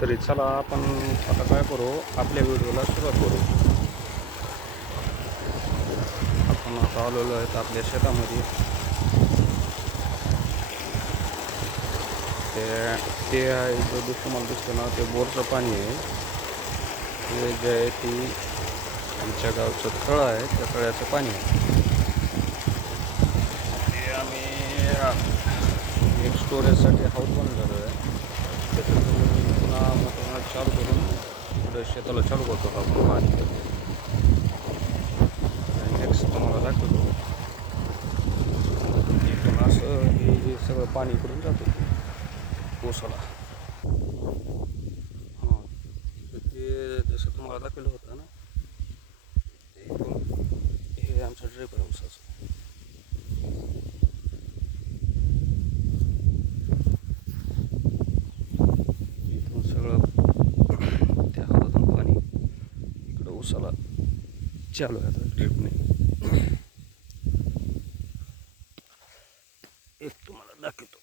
तरी चला आपण आता काय करू, आपल्या व्हिडिओला सुरुवात करू. आपण आता आलेलो आहेत आपल्या शेतामध्ये. ते आहे जो तुम्हाला दिसतं ना, ते बोरचं पाणी आहे. हे जे आहे ती आमच्या गावचं तळं आहे, त्या तळ्याचं पाणी आहे. ते आम्ही एक स्टोरेजसाठी हाऊस बनवलेलो आहे. त्याच्यातून पुन्हा मोठं चालू करून पुढे शेताला चालू करतो आपण पाणी. नेक्स्ट तुम्हाला दाखवतो. इथून असं हे सगळं पाणी इकडून जातं ऊसाला. हां, ते जसं तुम्हाला दाखवलं होतं ना, ते इथून हे आमचं ड्रिप आहे ऊसाचं. इथून सगळं त्या हातातून पाणी इकडं ऊसाला चालू आहे आता ड्रिपने. एक तुम्हाला दाखवतो.